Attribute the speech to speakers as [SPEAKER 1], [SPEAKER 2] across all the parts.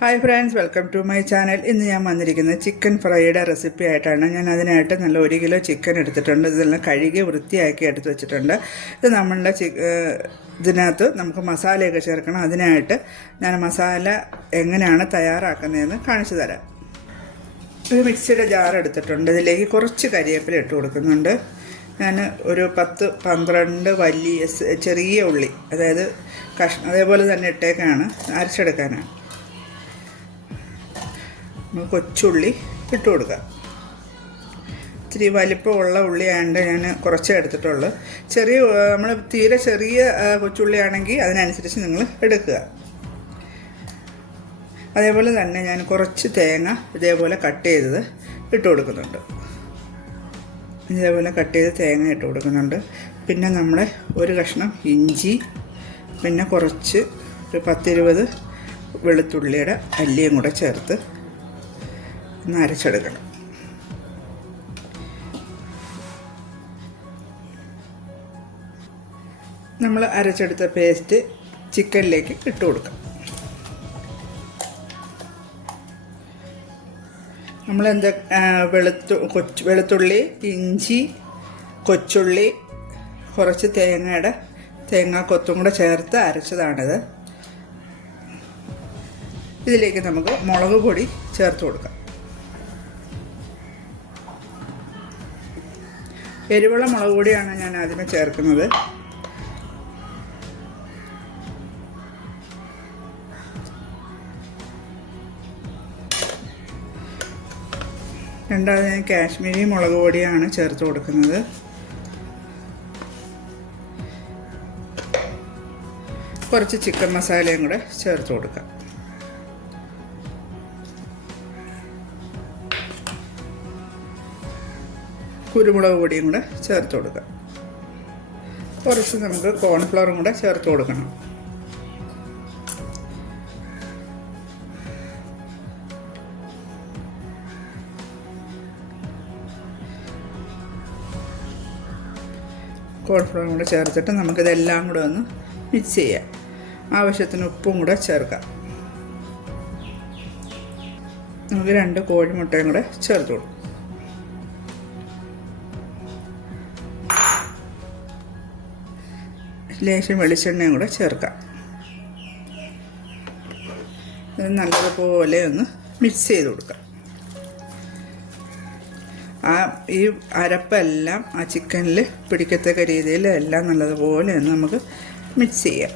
[SPEAKER 1] Hi friends welcome to my channel ഇന്ന് ഞാൻ വന്നിരിക്കുന്നത് ചിക്കൻ ഫ്രൈയുടെ റെസിപ്പി ആയിട്ടാണ്. ഞാൻ അതിനായിട്ട് നല്ല ഒരു കിലോ ചിക്കൻ എടുത്തിട്ടുണ്ട്. ഇതെല്ലാം കഴുകി വൃത്തിയാക്കി എടുത്ത് വെച്ചിട്ടുണ്ട്. ഇത് നമ്മളുടെ ചി ഇതിനകത്ത് നമുക്ക് മസാലയൊക്കെ ചേർക്കണം. അതിനായിട്ട് ഞാൻ മസാല എങ്ങനെയാണ് തയ്യാറാക്കുന്നതെന്ന് കാണിച്ചു തരാം. ഒരു മിക്സിയുടെ ജാർ എടുത്തിട്ടുണ്ട്. ഇതിലേക്ക് കുറച്ച് കരിയേപ്പില ഇട്ട് കൊടുക്കുന്നുണ്ട്. ഞാൻ ഒരു പത്ത് പന്ത്രണ്ട് വലിയ ചെറിയ ഉള്ളി അതായത് കഷ്ണം അതേപോലെ തന്നെ ഇട്ടേക്കാണ് അരച്ചെടുക്കാനാണ്. കൊച്ചുള്ളി ഇട്ട് കൊടുക്കാം. ഇത്തിരി വലിപ്പമുള്ള ഉള്ളിയാണ്ട് ഞാൻ കുറച്ചേ എടുത്തിട്ടുള്ളൂ. ചെറിയ നമ്മൾ തീരെ ചെറിയ കൊച്ചുള്ളി കൊച്ചുള്ളിയാണെങ്കിൽ അതിനനുസരിച്ച് നിങ്ങൾ എടുക്കുക. അതേപോലെ തന്നെ ഞാൻ കുറച്ച് തേങ്ങ ഇതേപോലെ കട്ട് ചെയ്തത് ഇട്ട് കൊടുക്കുന്നുണ്ട്. ഇതേപോലെ കട്ട് ചെയ്ത് തേങ്ങ ഇട്ട് കൊടുക്കുന്നുണ്ട്. പിന്നെ നമ്മൾ ഒരു കഷ്ണം ഇഞ്ചി പിന്നെ കുറച്ച് ഒരു പത്തിരുപത് വെളുത്തുള്ളിയുടെ അല്ലിയും കൂടെ ചേർത്ത് ഒന്ന് അരച്ചെടുക്കണം. നമ്മൾ അരച്ചെടുത്ത പേസ്റ്റ് ചിക്കനിലേക്ക് ഇട്ട് കൊടുക്കാം. നമ്മൾ എന്താ വെളുത്തു കൊച്ചു വെളുത്തുള്ളി ഇഞ്ചി കൊച്ചുള്ളി കുറച്ച് തേങ്ങയുടെ തേങ്ങ കൊത്തും കൂടെ ചേർത്ത് അരച്ചതാണിത്. ഇതിലേക്ക് നമുക്ക് മുളക് പൊടി ചേർത്ത് കൊടുക്കാം. എരിവുള്ള മുളക് പൊടിയാണ് ഞാൻ ആദ്യമേ ചേർക്കുന്നത്. രണ്ടാമത് ഞാൻ കാശ്മീരി മുളക് പൊടിയാണ് ചേർത്ത് കൊടുക്കുന്നത്. കുറച്ച് ചിക്കൻ മസാലയും കൂടെ ചേർത്ത് കൊടുക്കാം. കുരുമുളക് പൊടിയും കൂടെ ചേർത്ത് കൊടുക്കാം കുറച്ച് നമുക്ക് കോൺഫ്ലവറും കൂടെ ചേർത്ത് കൊടുക്കണം. കോൺഫ്ലവറും കൂടെ ചേർത്തിട്ട് നമുക്കിതെല്ലാം കൂടെ ഒന്ന് മിക്സ് ചെയ്യാം. ആവശ്യത്തിന് ഉപ്പും കൂടെ ചേർക്കാം. നമുക്ക് രണ്ട് കോഴിമുട്ടയും കൂടെ ചേർത്ത് കൊടുക്കും. ലേശം വെളിച്ചെണ്ണയും കൂടെ ചേർക്കാം. ഇത് നല്ലതുപോലെ ഒന്ന് മിക്സ് ചെയ്ത് കൊടുക്കാം. ആ ഈ അരപ്പെല്ലാം ആ ചിക്കനിൽ പിടിക്കത്തക്ക രീതിയിൽ എല്ലാം നല്ലതുപോലെ ഒന്ന് നമുക്ക് മിക്സ് ചെയ്യാം.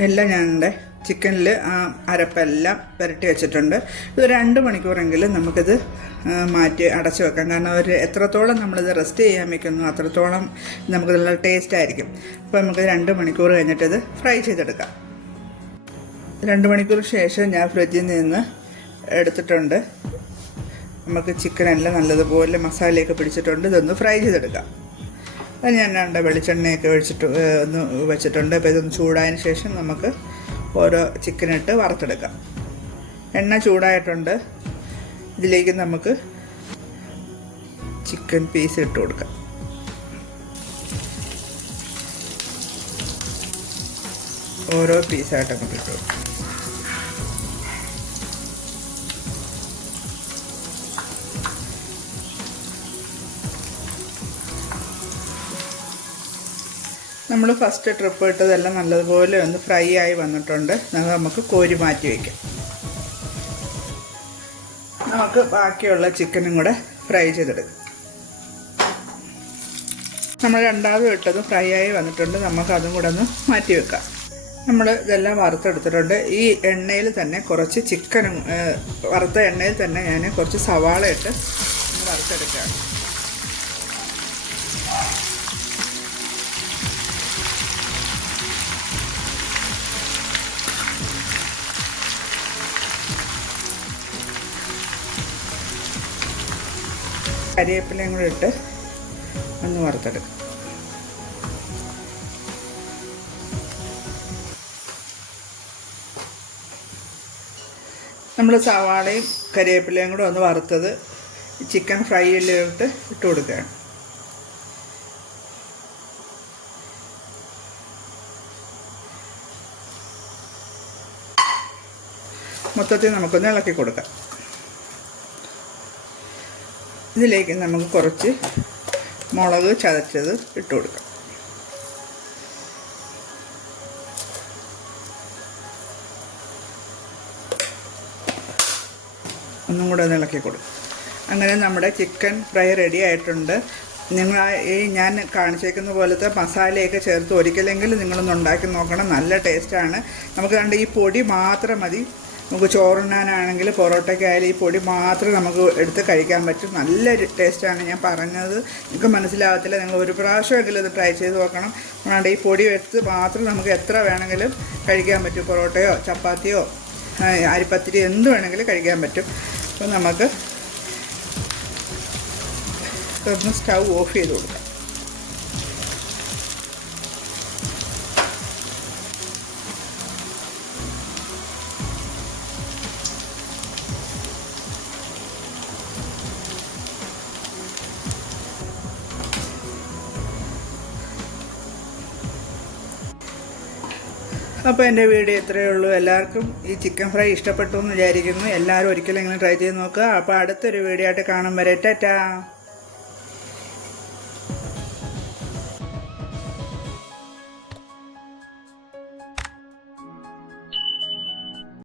[SPEAKER 1] എല്ലാം എന്റെ ചിക്കനിൽ ആ അരപ്പെല്ലാം പുരട്ടി വെച്ചിട്ടുണ്ട്. ഇത് രണ്ട് മണിക്കൂറെങ്കിലും നമുക്കിത് മാറ്റി അടച്ചു വെക്കാം. കാരണം ഒരു എത്രത്തോളം നമ്മളിത് റെസ്റ്റ് ചെയ്യാൻ വെക്കുന്നു അത്രത്തോളം നമുക്ക് നല്ല ടേസ്റ്റ് ആയിരിക്കും. അപ്പോൾ നമുക്ക് രണ്ട് മണിക്കൂർ കഴിഞ്ഞിട്ട് ഇത് ഫ്രൈ ചെയ്തെടുക്കാം. രണ്ട് മണിക്കൂർ ശേഷം ഞാൻ ഫ്രിഡ്ജിൽ നിന്ന് എടുത്തിട്ടുണ്ട്. നമുക്ക് ചിക്കനെല്ലാം നല്ലതുപോലെ മസാലയൊക്കെ പിടിച്ചിട്ടുണ്ട്. ഇതൊന്ന് ഫ്രൈ ചെയ്തെടുക്കാം. അത് ഞാൻ രണ്ട് വെളിച്ചെണ്ണയൊക്കെ ഒഴിച്ചിട്ട് ഒന്ന് വെച്ചിട്ടുണ്ട്. അപ്പോൾ ഇതൊന്ന് ചൂടായതിന് ശേഷം നമുക്ക് ഓരോ ചിക്കനിട്ട് വറുത്തെടുക്കാം. എണ്ണ ചൂടായിട്ടുണ്ട്. ഇതിലേക്ക് നമുക്ക് ചിക്കൻ പീസ് ഇട്ട് കൊടുക്കാം. ഓരോ പീസായിട്ട് നമുക്ക് ഇട്ട് കൊടുക്കാം. നമ്മൾ ഫസ്റ്റ് ട്രിപ്പ് ഇട്ടതെല്ലാം നല്ലതുപോലെ ഒന്ന് ഫ്രൈ ആയി വന്നിട്ടുണ്ട്. നമുക്ക് കോരി മാറ്റി വയ്ക്കാം നമുക്ക് ബാക്കിയുള്ള ചിക്കനും കൂടെ ഫ്രൈ ചെയ്തെടുക്കാം. നമ്മൾ രണ്ടാമത് ഇട്ടത് ഫ്രൈ ആയി വന്നിട്ടുണ്ട്. നമുക്ക് അതും കൂടെ ഒന്ന് മാറ്റി വെക്കാം. നമ്മൾ ഇതെല്ലാം വറുത്തെടുത്തിട്ടുണ്ട്. ഈ എണ്ണയിൽ തന്നെ കുറച്ച് ചിക്കനും വറുത്ത എണ്ണയിൽ തന്നെ ഞാൻ കുറച്ച് സവാള ഇട്ട് വറുത്തെടുക്കുകയാണ്. കരിവേപ്പിലയും കൂടെ ഇട്ട് ഒന്ന് വറുത്തെടുക്കും. നമ്മൾ സവാളയും കരിവേപ്പിലയും കൂടെ ഒന്ന് വറുത്തത് ചിക്കൻ ഫ്രൈയിലോട്ട് ഇട്ട് കൊടുക്കുകയാണ്. മൊത്തത്തിൽ നമുക്കൊന്ന് ഇളക്കി കൊടുക്കാം. ഇതിലേക്ക് നമുക്ക് കുറച്ച് മുളക് ചതച്ചത് ഇട്ട് കൊടുക്കാം. ഒന്നും കൂടെ ഒന്ന് ഇളക്കി കൊടുക്കും. അങ്ങനെ നമ്മുടെ ചിക്കൻ ഫ്രൈ റെഡി ആയിട്ടുണ്ട്. നിങ്ങൾ ഈ ഞാൻ കാണിച്ചേക്കുന്ന പോലത്തെ മസാലയൊക്കെ ചേർത്ത് ഒരിക്കലെങ്കിലും നിങ്ങളൊന്ന് ഉണ്ടാക്കി നോക്കണം. നല്ല ടേസ്റ്റാണ് നമുക്ക് കണ്ട് ഈ പൊടി മാത്രം മതി. നമുക്ക് ചോറുണ്ണാനാണെങ്കിൽ പൊറോട്ടയ്ക്കായാലും ഈ പൊടി മാത്രം നമുക്ക് എടുത്ത് കഴിക്കാൻ പറ്റും. നല്ല ടേസ്റ്റാണ് ഞാൻ പറഞ്ഞത്. നിങ്ങൾക്ക് മനസ്സിലാകത്തില്ല നിങ്ങൾ ഒരു പ്രാവശ്യമെങ്കിലും ഇത് ട്രൈ ചെയ്ത് നോക്കണം. അതുകൊണ്ട് ഈ പൊടി എടുത്ത് മാത്രം നമുക്ക് എത്ര വേണമെങ്കിലും കഴിക്കാൻ പറ്റും. പൊറോട്ടയോ ചപ്പാത്തിയോ അരിപ്പത്തിരി എന്ത് വേണമെങ്കിലും കഴിക്കാൻ പറ്റും. അപ്പം നമുക്ക് ഒന്ന് സ്റ്റൗ ഓഫ് ചെയ്ത് കൊടുക്കാം. അപ്പോൾ എന്റെ വീഡിയോ ഇത്രയേ ഉള്ളൂ. എല്ലാവർക്കും ഈ ചിക്കൻ ഫ്രൈ ഇഷ്ടപ്പെട്ടു എന്ന് വിചാരിക്കുന്നു. എല്ലാവരും ഒരിക്കലും ഇങ്ങനെ ട്രൈ ചെയ്ത് നോക്കുക. അപ്പോൾ അടുത്തൊരു വീഡിയോ ആയിട്ട് കാണും വരെ. ടാറ്റാ.